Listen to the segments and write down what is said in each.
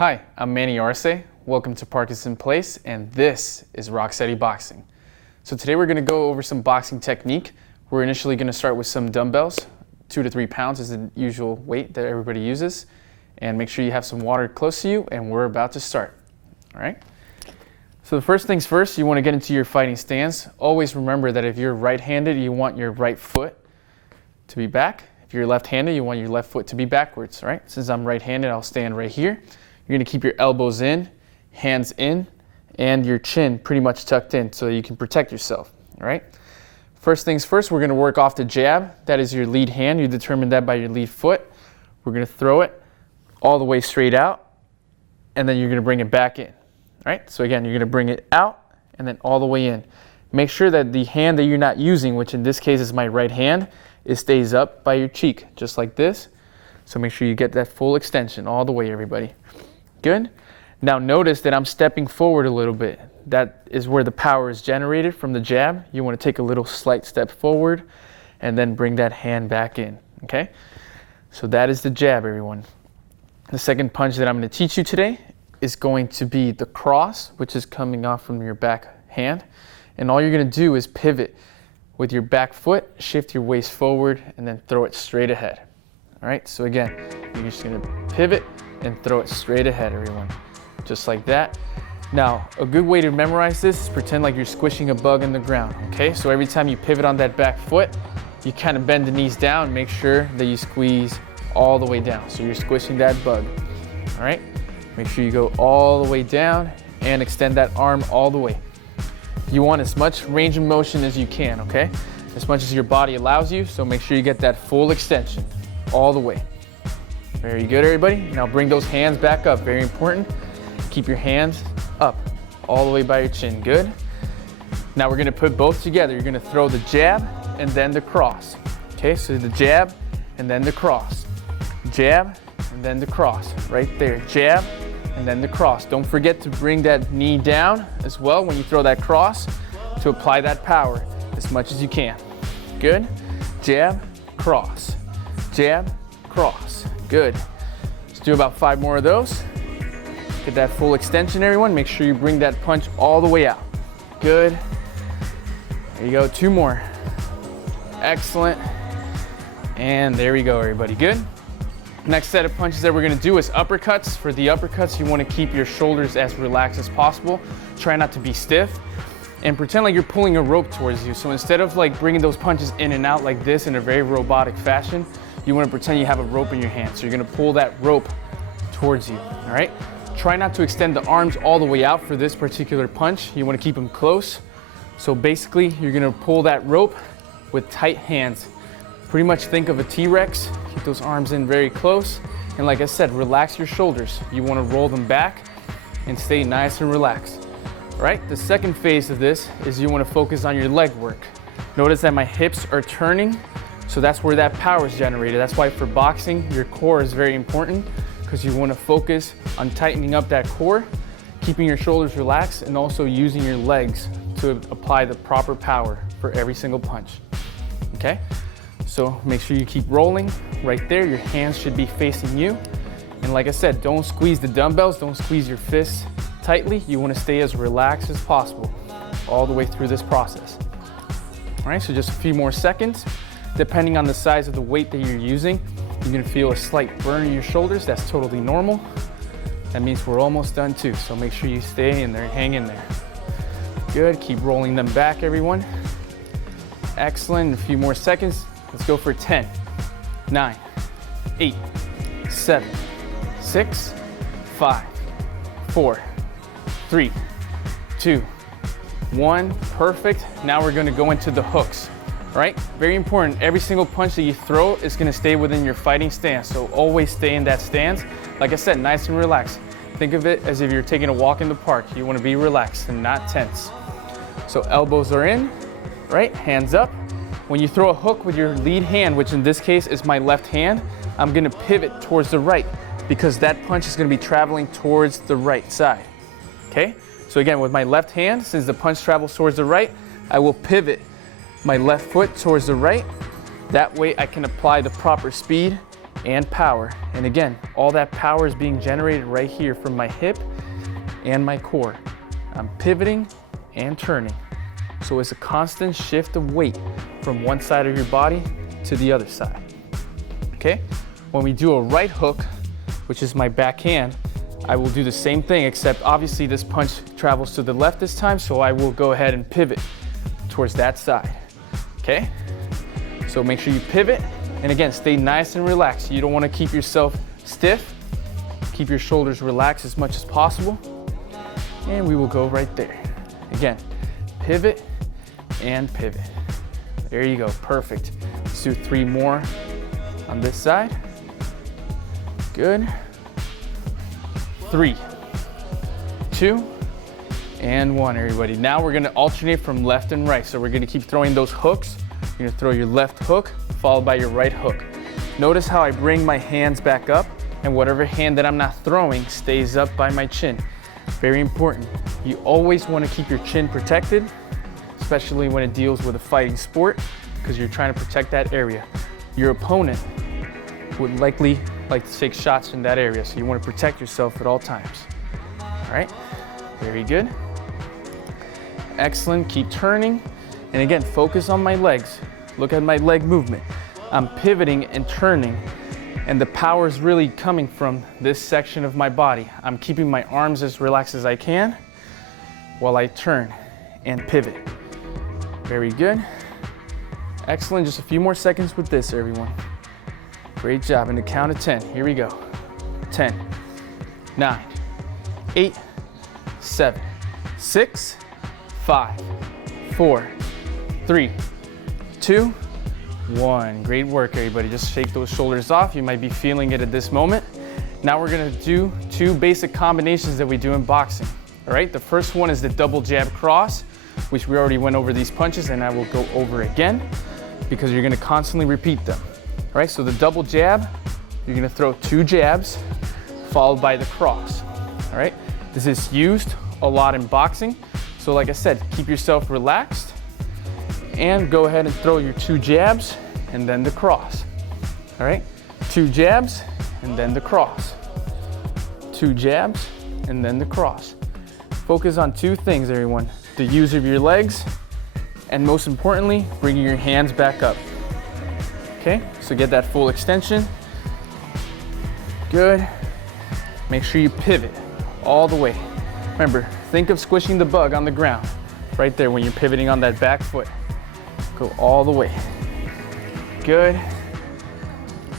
Hi, I'm Manny Arce. Welcome to Parkinson Place, and this is Rock Steady Boxing. So today we're going to go over some boxing technique. We're initially going to start with some dumbbells. 2 to 3 pounds is the usual weight that everybody uses. And make sure you have some water close to you, and we're about to start. All right? So the first things first, you want to get into your fighting stance. Always remember that if you're right-handed, you want your right foot to be back. If you're left-handed, you want your left foot to be backwards, right? Since I'm right-handed, I'll stand right here. You're going to keep your elbows in, hands in, and your chin pretty much tucked in so you can protect yourself, all right? First things first, we're going to work off the jab. That is your lead hand. You determine that by your lead foot. We're going to throw it all the way straight out, and then you're going to bring it back in, all right? So again, you're going to bring it out and then all the way in. Make sure that the hand that you're not using, which in this case is my right hand, it stays up by your cheek, just like this. So make sure you get that full extension all the way, everybody. Good. Now notice that I'm stepping forward a little bit. That is where the power is generated from the jab. You want to take a little slight step forward and then bring that hand back in, okay? So that is the jab, everyone. The second punch that I'm going to teach you today is going to be the cross, which is coming off from your back hand. And all you're going to do is pivot with your back foot, shift your waist forward, and then throw it straight ahead. All right, so again, you're just going to pivot and throw it straight ahead, everyone. Just like that. Now, a good way to memorize this is pretend like you're squishing a bug in the ground, okay? So every time you pivot on that back foot, you kind of bend the knees down, make sure that you squeeze all the way down. So you're squishing that bug, all right? Make sure you go all the way down and extend that arm all the way. You want as much range of motion as you can, okay? As much as your body allows you, so make sure you get that full extension all the way. Very good, everybody. Now bring those hands back up, very important. Keep your hands up all the way by your chin, good. Now we're gonna put both together. You're gonna throw the jab and then the cross. Okay, so the jab and then the cross. Jab and then the cross, right there. Jab and then the cross. Don't forget to bring that knee down as well when you throw that cross to apply that power as much as you can. Good. Jab, cross. Jab, cross. Good. Let's do about 5 more of those. Get that full extension, everyone. Make sure you bring that punch all the way out. Good. There you go. 2 more. Excellent. And there we go, everybody. Good. Next set of punches that we're going to do is uppercuts. For the uppercuts, you want to keep your shoulders as relaxed as possible. Try not to be stiff. And pretend like you're pulling a rope towards you. So instead of like bringing those punches in and out like this in a very robotic fashion, you want to pretend you have a rope in your hand. So you're going to pull that rope towards you, all right? Try not to extend the arms all the way out for this particular punch. You want to keep them close. So basically, you're going to pull that rope with tight hands. Pretty much think of a T-Rex. Keep those arms in very close. And like I said, relax your shoulders. You want to roll them back and stay nice and relaxed. All right, the second phase of this is you want to focus on your leg work. Notice that my hips are turning. So that's where that power is generated. That's why for boxing, your core is very important because you want to focus on tightening up that core, keeping your shoulders relaxed, and also using your legs to apply the proper power for every single punch, okay? So make sure you keep rolling right there. Your hands should be facing you. And like I said, don't squeeze the dumbbells, don't squeeze your fists tightly. You want to stay as relaxed as possible all the way through this process. All right, so just a few more seconds. Depending on the size of the weight that you're using, you're gonna feel a slight burn in your shoulders. That's totally normal. That means we're almost done too. So make sure you stay in there, hang in there. Good, keep rolling them back, everyone. Excellent, a few more seconds. Let's go for 10, 9, 8, 7, 6, 5, 4, 3, 2, 1, perfect. Now we're gonna go into the hooks. All right, very important. Every single punch that you throw is gonna stay within your fighting stance. So always stay in that stance. Like I said, nice and relaxed. Think of it as if you're taking a walk in the park. You wanna be relaxed and not tense. So elbows are in, right? Hands up. When you throw a hook with your lead hand, which in this case is my left hand, I'm gonna pivot towards the right because that punch is gonna be traveling towards the right side, okay? So again, with my left hand, since the punch travels towards the right, I will pivot my left foot towards the right. That way I can apply the proper speed and power. And again, all that power is being generated right here from my hip and my core. I'm pivoting and turning. So it's a constant shift of weight from one side of your body to the other side. Okay? When we do a right hook, which is my backhand, I will do the same thing, except obviously this punch travels to the left this time, so I will go ahead and pivot towards that side. Okay? So make sure you pivot, and again, stay nice and relaxed. You don't want to keep yourself stiff. Keep your shoulders relaxed as much as possible. And we will go right there. Again, pivot and pivot. There you go, perfect. Let's do 3 more on this side. Good. 3, 2, and 1, everybody. Now we're gonna alternate from left and right. So we're gonna keep throwing those hooks. You're gonna throw your left hook, followed by your right hook. Notice how I bring my hands back up, and whatever hand that I'm not throwing stays up by my chin. Very important. You always wanna keep your chin protected, especially when it deals with a fighting sport, because you're trying to protect that area. Your opponent would likely like to take shots in that area, so you want to protect yourself at all times. All right, very good. Excellent, keep turning. And again, focus on my legs. Look at my leg movement. I'm pivoting and turning, and the power is really coming from this section of my body. I'm keeping my arms as relaxed as I can while I turn and pivot. Very good. Excellent, just a few more seconds with this, everyone. Great job, and the count of 10, here we go. 10, 9, 8, 7, 6, 5, 4, 3, 2, 1. Great work, everybody. Just shake those shoulders off. You might be feeling it at this moment. Now we're gonna do 2 basic combinations that we do in boxing. All right, the first one is the double jab cross, which we already went over these punches, and I will go over again because you're gonna constantly repeat them. All right, so the double jab, you're gonna throw 2 jabs followed by the cross. All right, this is used a lot in boxing. So like I said, keep yourself relaxed and go ahead and throw your 2 jabs and then the cross. All right, 2 jabs and then the cross. 2 jabs and then the cross. Focus on 2 things, everyone. The use of your legs, and most importantly, bringing your hands back up. Okay, so get that full extension. Good. Make sure you pivot all the way. Remember, think of squishing the bug on the ground, right there when you're pivoting on that back foot. Go all the way. Good.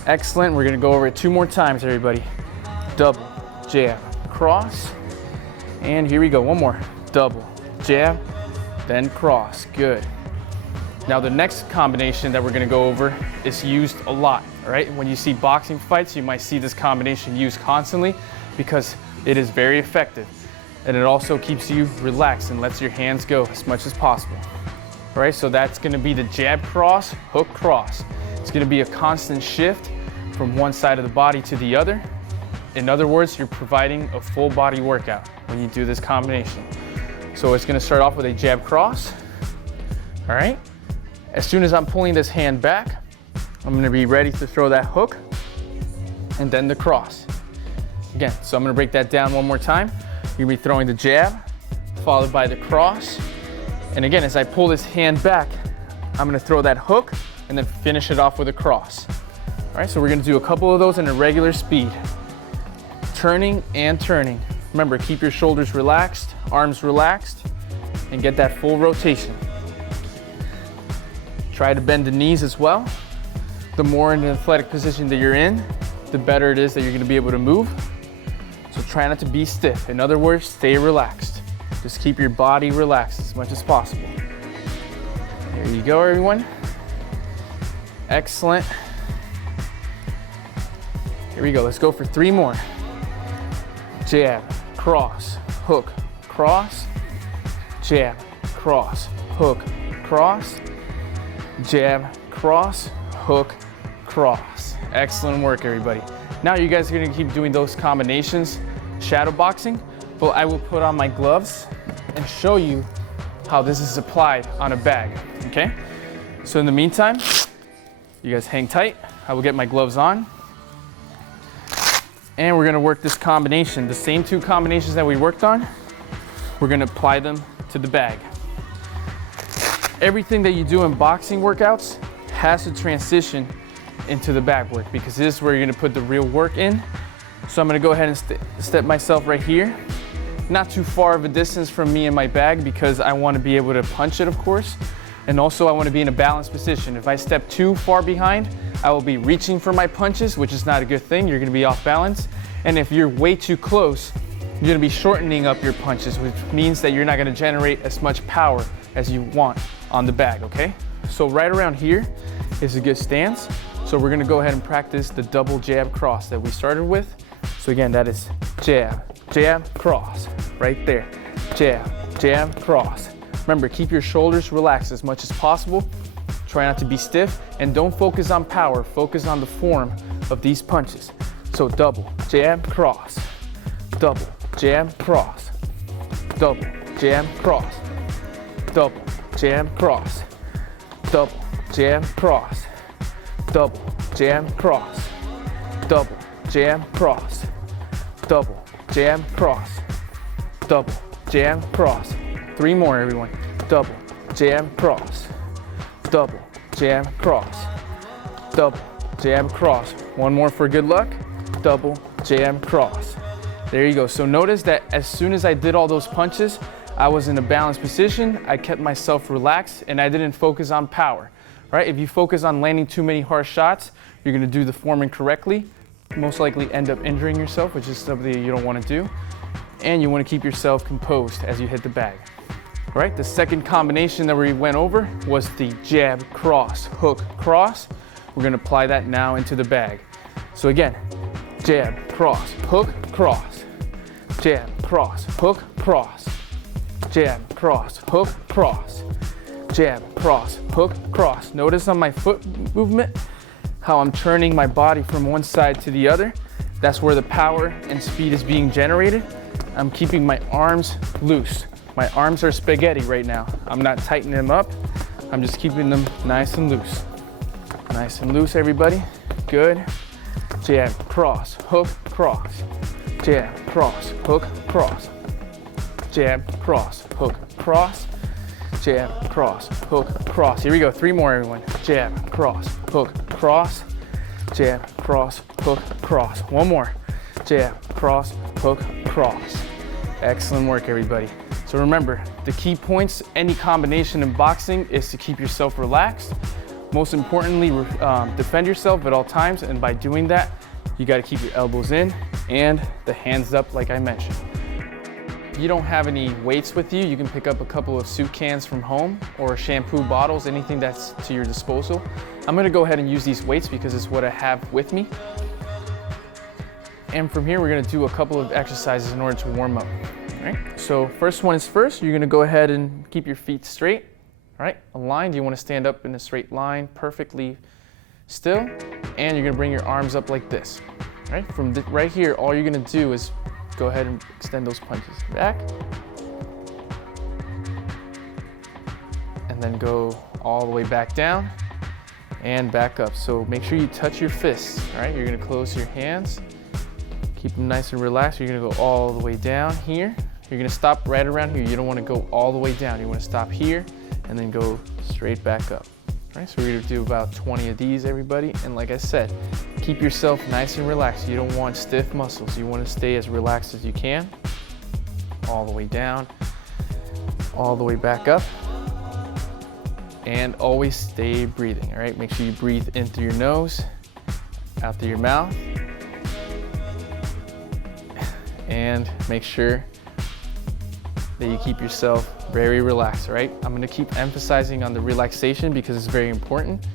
Excellent, we're gonna go over it 2 more times, everybody. Double, jab, cross, and here we go, 1 more. Double, jab, then cross, good. Now the next combination that we're gonna go over is used a lot, all right? When you see boxing fights, you might see this combination used constantly because it is very effective. And it also keeps you relaxed and lets your hands go as much as possible. All right, so that's gonna be the jab cross, hook cross. It's gonna be a constant shift from one side of the body to the other. In other words, you're providing a full body workout when you do this combination. So it's gonna start off with a jab cross, all right? As soon as I'm pulling this hand back, I'm gonna be ready to throw that hook and then the cross. Again, so I'm gonna break that down 1 more time. You're gonna be throwing the jab, followed by the cross. And again, as I pull this hand back, I'm gonna throw that hook and then finish it off with a cross. All right, so we're gonna do a couple of those in a regular speed. Turning and turning. Remember, keep your shoulders relaxed, arms relaxed, and get that full rotation. Try to bend the knees as well. The more in an athletic position that you're in, the better it is that you're gonna be able to move. So try not to be stiff. In other words, stay relaxed. Just keep your body relaxed as much as possible. There you go, everyone. Excellent. Here we go, let's go for 3 more. Jab, cross, hook, cross, jab, cross, hook, cross, jab, cross, hook, cross. Excellent work, everybody. Now you guys are gonna keep doing those combinations, shadow boxing, but I will put on my gloves and show you how this is applied on a bag, okay? So in the meantime, you guys hang tight. I will get my gloves on. And we're gonna work this combination. The same two combinations that we worked on, we're gonna apply them to the bag. Everything that you do in boxing workouts has to transition into the bag work, because this is where you're gonna put the real work in. So I'm gonna go ahead and step myself right here. Not too far of a distance from me and my bag, because I wanna be able to punch it, of course. And also I wanna be in a balanced position. If I step too far behind, I will be reaching for my punches, which is not a good thing. You're gonna be off balance. And if you're way too close, you're gonna be shortening up your punches, which means that you're not gonna generate as much power as you want on the bag, okay? So right around here is a good stance. So we're gonna go ahead and practice the double jab cross that we started with. So again, that is jab, jab, cross, right there. Jab, jab, cross. Remember, keep your shoulders relaxed as much as possible. Try not to be stiff, and don't focus on power, focus on the form of these punches. So double, jab, cross, double, jab, cross, double, jab, cross, double, jab, cross, double, jab, cross, double, jab, cross, double, jab, cross, double, jab, cross, double, jab, cross. 3 more, everyone. Double, jab, cross, double, jab, cross, double, jab, cross. 1 more for good luck. Double, jab, cross. There you go. So notice that as soon as I did all those punches, I was in a balanced position. I kept myself relaxed, and I didn't focus on power, right? If you focus on landing too many harsh shots, you're gonna do the form incorrectly, most likely end up injuring yourself, which is something you don't wanna do. And you wanna keep yourself composed as you hit the bag. All right, the second combination that we went over was the jab, cross, hook, cross. We're gonna apply that now into the bag. So again, jab, cross, hook, cross, jab, cross, hook, cross, jab, cross, hook, cross, jab, cross, hook, cross. Notice on my foot movement how I'm turning my body from one side to the other. That's where the power and speed is being generated. I'm keeping my arms loose. My arms are spaghetti right now. I'm not tightening them up. I'm just keeping them nice and loose. Nice and loose, everybody. Good. Jab, cross, hook, cross. Jab, cross, hook, cross. Jab, cross, hook, cross. Jab, cross, hook, cross. Here we go. 3 more, everyone. Jab, cross, hook, cross. Jab, cross, hook, cross. 1 more. Jab, cross, hook, cross. Excellent work, everybody. So remember, the key points, any combination in boxing, is to keep yourself relaxed. Most importantly, defend yourself at all times, and by doing that, you gotta keep your elbows in and the hands up like I mentioned. If you don't have any weights with you, you can pick up a couple of soup cans from home or shampoo bottles, anything that's to your disposal. I'm gonna go ahead and use these weights because it's what I have with me. And from here, we're gonna do a couple of exercises in order to warm up. All right, so first one is first, you're gonna go ahead and keep your feet straight, all right, aligned. You wanna stand up in a straight line, perfectly still, and you're gonna bring your arms up like this, all right? From right here, all you're gonna do is go ahead and extend those punches back, and then go all the way back down and back up. So make sure you touch your fists, all right? You're gonna close your hands, keep them nice and relaxed. You're gonna go all the way down here. You're gonna stop right around here. You don't wanna go all the way down. You wanna stop here and then go straight back up. All right, so we're gonna do about 20 of these, everybody. And like I said, keep yourself nice and relaxed. You don't want stiff muscles. You wanna stay as relaxed as you can. All the way down, all the way back up. And always stay breathing, all right? Make sure you breathe in through your nose, out through your mouth. And make sure that you keep yourself very relaxed, all right? I'm gonna keep emphasizing on the relaxation because it's very important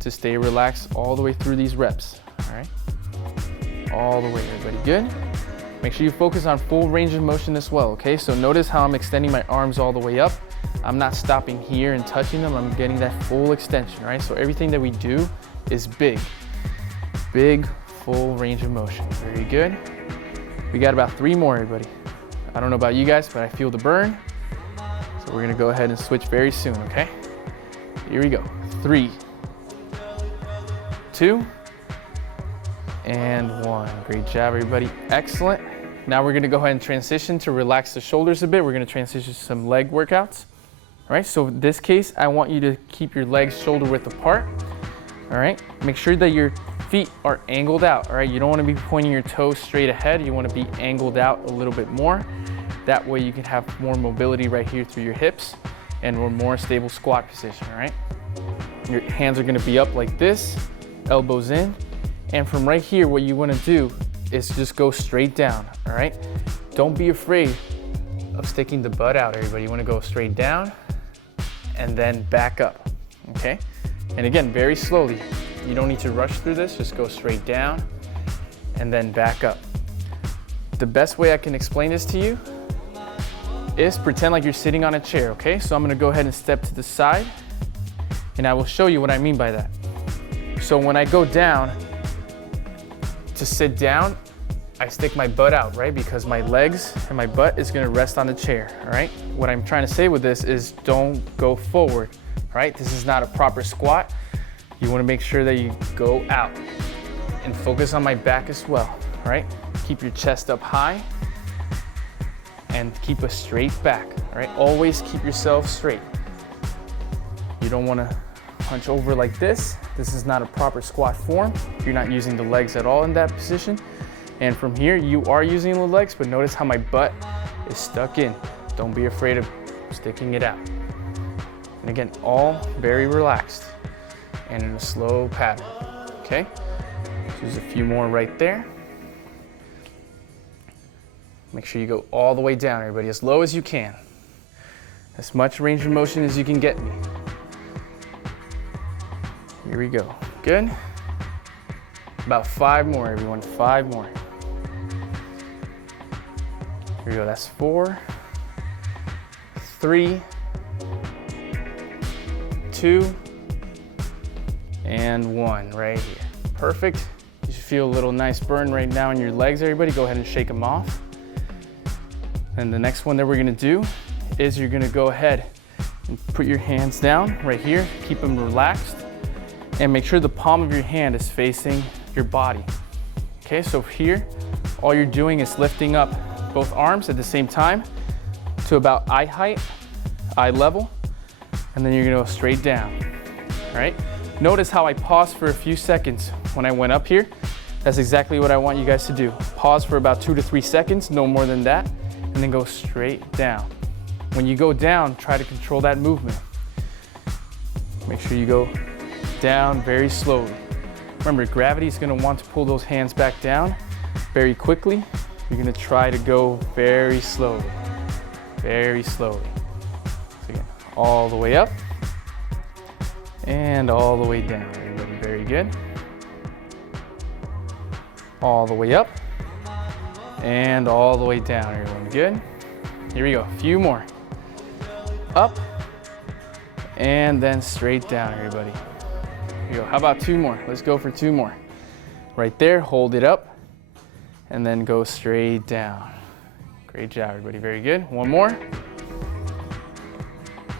to stay relaxed all the way through these reps, all right? All the way, everybody, good? Make sure you focus on full range of motion as well, okay? So notice how I'm extending my arms all the way up. I'm not stopping here and touching them. I'm getting that full extension, all right? So everything that we do is big, full range of motion. Very good. We got about 3 more, everybody. I don't know about you guys, but I feel the burn. So we're gonna go ahead and switch very soon, okay? Here we go. 3, 2, and 1. Great job, everybody. Excellent. Now we're gonna go ahead and transition to relax the shoulders a bit. We're gonna transition to some leg workouts. All right, so in this case, I want you to keep your legs shoulder width apart. All right, make sure that your feet are angled out. All right, you don't wanna be pointing your toes straight ahead. You wanna be angled out a little bit more. That way you can have more mobility right here through your hips and a more stable squat position, all right? Your hands are gonna be up like this, elbows in. And from right here, what you wanna do is just go straight down, all right? Don't be afraid of sticking the butt out, everybody. You wanna go straight down and then back up, okay? And again, very slowly. You don't need to rush through this, just go straight down and then back up. The best way I can explain this to you is pretend like you're sitting on a chair, okay? So I'm gonna go ahead and step to the side and I will show you what I mean by that. So when I go down to sit down, I stick my butt out, right? Because my legs and my butt is gonna rest on the chair, all right? What I'm trying to say with this is don't go forward, all right? This is not a proper squat. You wanna make sure that you go out and focus on my back as well, all right? Keep your chest up high and keep a straight back, all right? Always keep yourself straight. You don't wanna hunch over like this. This is not a proper squat form. You're not using the legs at all in that position. And from here, you are using the legs, but notice how my butt is stuck in. Don't be afraid of sticking it out. And again, all very relaxed and in a slow pattern, okay? There's a few more right there. Make sure you go all the way down, everybody, as low as you can. As much range of motion as you can get me. Here we go. Good. About 5 more, everyone. 5 more. Here we go. That's 4, 3, 2, and 1 right here. Perfect. You should feel a little nice burn right now in your legs, everybody. Go ahead and shake them off. And the next one that we're gonna do is you're gonna go ahead and put your hands down right here. Keep them relaxed. And make sure the palm of your hand is facing your body. Okay, so here, all you're doing is lifting up both arms at the same time to about eye height, eye level, and then you're gonna go straight down, all right? Notice how I paused for a few seconds when I went up here. That's exactly what I want you guys to do. Pause for about 2 to 3 seconds, no more than that, and then go straight down. When you go down, try to control that movement. Make sure you go down very slowly. Remember, gravity is gonna want to pull those hands back down very quickly. You're gonna try to go very slowly, very slowly. So again, all the way up and all the way down, everybody, very good. All the way up and all the way down, everyone, good. Here we go, a few more. Up and then straight down, everybody. Here we go. How about 2 more? Let's go for 2 more. Right there, hold it up, and then go straight down. Great job, everybody. Very good. 1 more.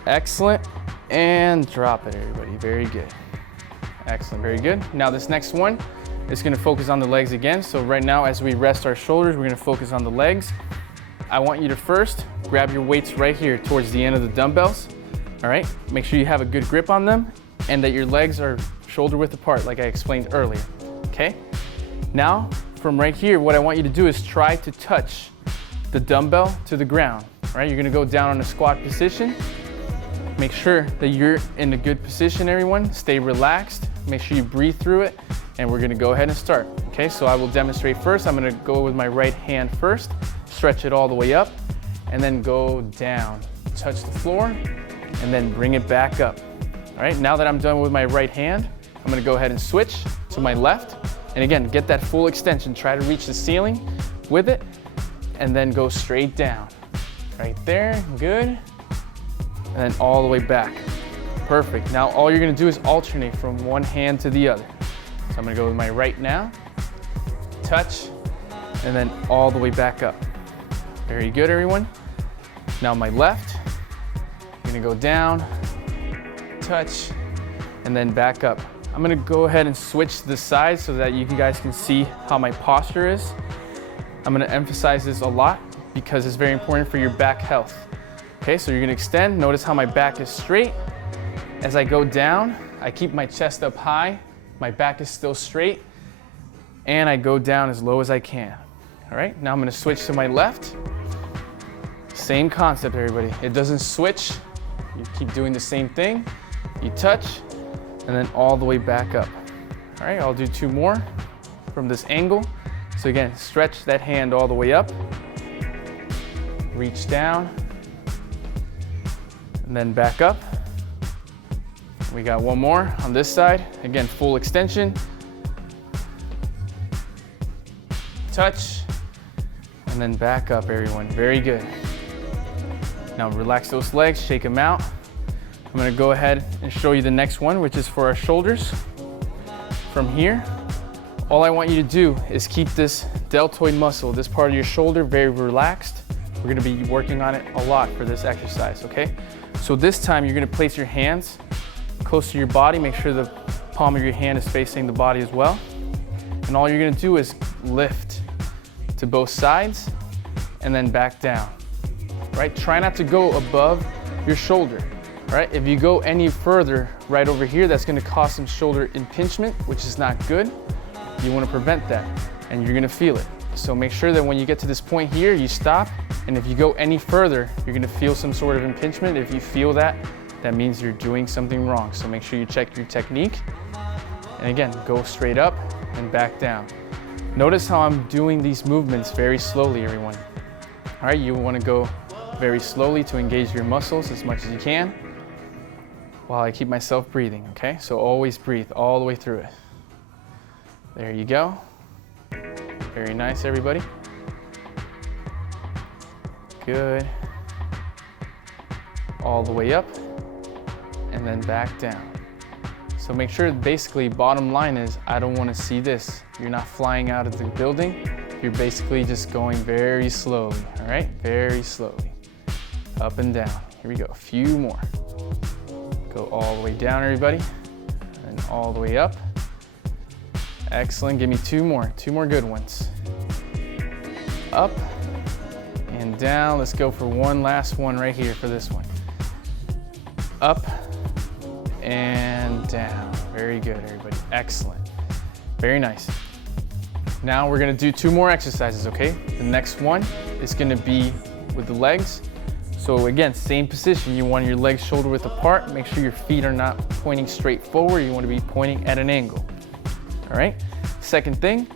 Excellent. And drop it, everybody. Very good. Excellent. Very good. Now this next one is going to focus on the legs again. So right now, as we rest our shoulders, we're going to focus on the legs. I want you to first grab your weights right here towards the end of the dumbbells. All right. Make sure you have a good grip on them and that your legs are shoulder width apart, like I explained earlier, okay? Now, from right here, what I want you to do is try to touch the dumbbell to the ground, all right? You're gonna go down on a squat position. Make sure that you're in a good position, everyone. Stay relaxed, make sure you breathe through it, and we're gonna go ahead and start, okay? So I will demonstrate first. I'm gonna go with my right hand first, stretch it all the way up, and then go down. Touch the floor, and then bring it back up. All right, now that I'm done with my right hand, I'm gonna go ahead and switch to my left. And again, get that full extension. Try to reach the ceiling with it, and then go straight down. Right there, good. And then all the way back. Perfect. Now all you're gonna do is alternate from one hand to the other. So I'm gonna go with my right now, touch, and then all the way back up. Very good, everyone. Now my left, I'm gonna go down, touch, and then back up. I'm gonna go ahead and switch to the side so that you guys can see how my posture is. I'm gonna emphasize this a lot because it's very important for your back health. Okay, so you're gonna extend. Notice how my back is straight. As I go down, I keep my chest up high, my back is still straight, and I go down as low as I can. All right, now I'm gonna switch to my left. Same concept, everybody. It doesn't switch. You keep doing the same thing. You touch, and then all the way back up. All right, I'll do 2 more from this angle. So again, stretch that hand all the way up, reach down, and then back up. We got 1 more on this side. Again, full extension, touch, and then back up, everyone. Very good. Now relax those legs, shake them out. I'm gonna go ahead and show you the next one, which is for our shoulders. From here, all I want you to do is keep this deltoid muscle, this part of your shoulder, very relaxed. We're gonna be working on it a lot for this exercise, okay? So this time you're gonna place your hands close to your body. Make sure the palm of your hand is facing the body as well. And all you're gonna do is lift to both sides and then back down, right? Try not to go above your shoulder, right? If you go any further right over here, that's gonna cause some shoulder impingement, which is not good. You wanna prevent that, and you're gonna feel it. So make sure that when you get to this point here, you stop, and if you go any further, you're gonna feel some sort of impingement. If you feel that, that means you're doing something wrong. So make sure you check your technique. And again, go straight up and back down. Notice how I'm doing these movements very slowly, everyone. All right, you wanna go very slowly to engage your muscles as much as you can while I keep myself breathing, okay? So always breathe all the way through it. There you go. Very nice, everybody. Good. All the way up and then back down. So make sure, basically, bottom line is, I don't want to see this. You're not flying out of the building. You're basically just going very slowly, all right? Very slowly. Up and down. Here we go, a few more. Go all the way down, everybody, and all the way up. Excellent, give me 2 more good ones. Up and down. Let's go for one last one right here for this one. Up and down. Very good, everybody, excellent. Very nice. Now we're gonna do 2 more exercises, okay? The next one is gonna be with the legs. So again, same position. You want your legs shoulder width apart. Make sure your feet are not pointing straight forward. You want to be pointing at an angle. All right? Second thing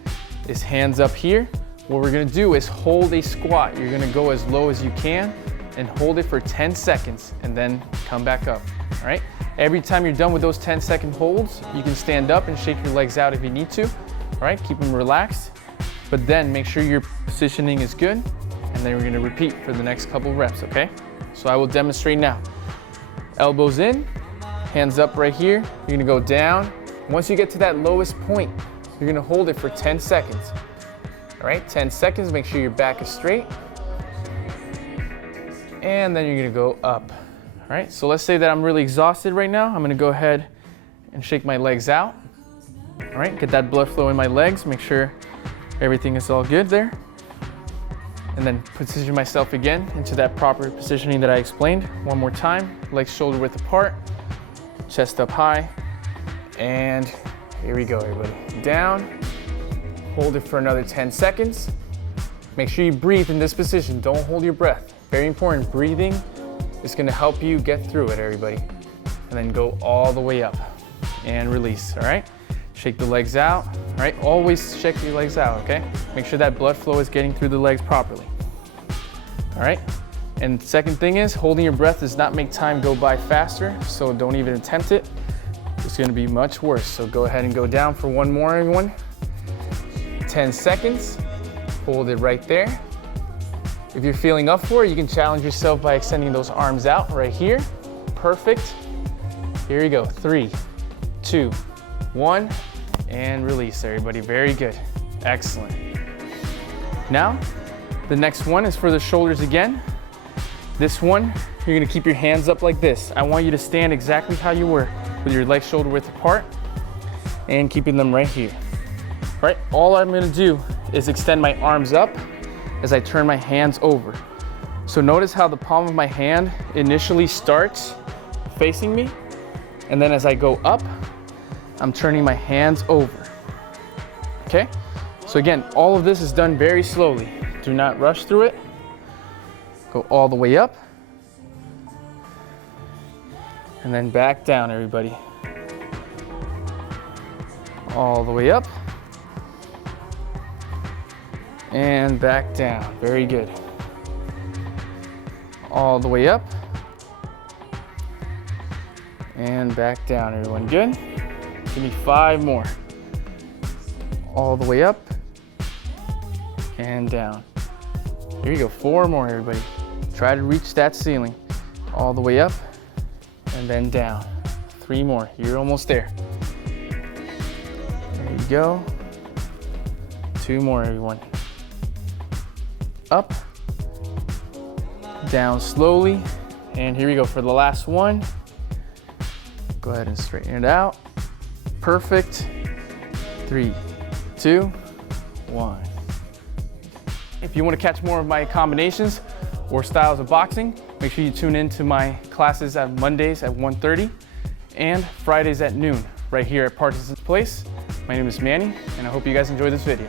is hands up here. What we're gonna do is hold a squat. You're gonna go as low as you can and hold it for 10 seconds and then come back up, all right? Every time you're done with those 10-second holds, you can stand up and shake your legs out if you need to, all right? Keep them relaxed, but then make sure your positioning is good, and then we're gonna repeat for the next couple reps, okay? So I will demonstrate now. Elbows in, hands up right here. You're gonna go down. Once you get to that lowest point, you're gonna hold it for 10 seconds. All right, 10 seconds, make sure your back is straight. And then you're gonna go up. All right, so let's say that I'm really exhausted right now. I'm gonna go ahead and shake my legs out. All right, get that blood flow in my legs, make sure everything is all good there. And then position myself again into that proper positioning that I explained. One more time, legs shoulder width apart, chest up high, and here we go, everybody. Down, hold it for another 10 seconds. Make sure you breathe in this position. Don't hold your breath. Very important, breathing is gonna help you get through it, everybody. And then go all the way up and release, all right? Shake the legs out, all right? Always shake your legs out, okay? Make sure that blood flow is getting through the legs properly. All right? And second thing is, holding your breath does not make time go by faster, so don't even attempt it. It's gonna be much worse. So go ahead and go down for one more, everyone. 10 seconds, hold it right there. If you're feeling up for it, you can challenge yourself by extending those arms out right here. Perfect. Here you go, 3, 2, 1, and release, everybody. Very good, excellent. Now, the next one is for the shoulders again. This one, you're gonna keep your hands up like this. I want you to stand exactly how you were, with your legs shoulder width apart. and keeping them right here. All right, all I'm gonna do is extend my arms up as I turn my hands over. So notice how the palm of my hand initially starts facing me, and then as I go up, I'm turning my hands over, okay? So again, all of this is done very slowly. Do not rush through it. Go all the way up, and then back down, everybody. All the way up, and back down. Very good. All the way up, and back down, everyone. Good? Give me 5 more. All the way up, and down. Here you go, 4 more, everybody. Try to reach that ceiling. All the way up, and then down. 3 more, you're almost there. There you go. 2 more, everyone. Up, down slowly, and here we go for the last one. Go ahead and straighten it out. Perfect. 3, 2, 1. If you want to catch more of my combinations or styles of boxing, make sure you tune in to my classes at Mondays at 1:30 and Fridays at noon right here at Parkinson Place. My name is Manny, and I hope you guys enjoyed this video.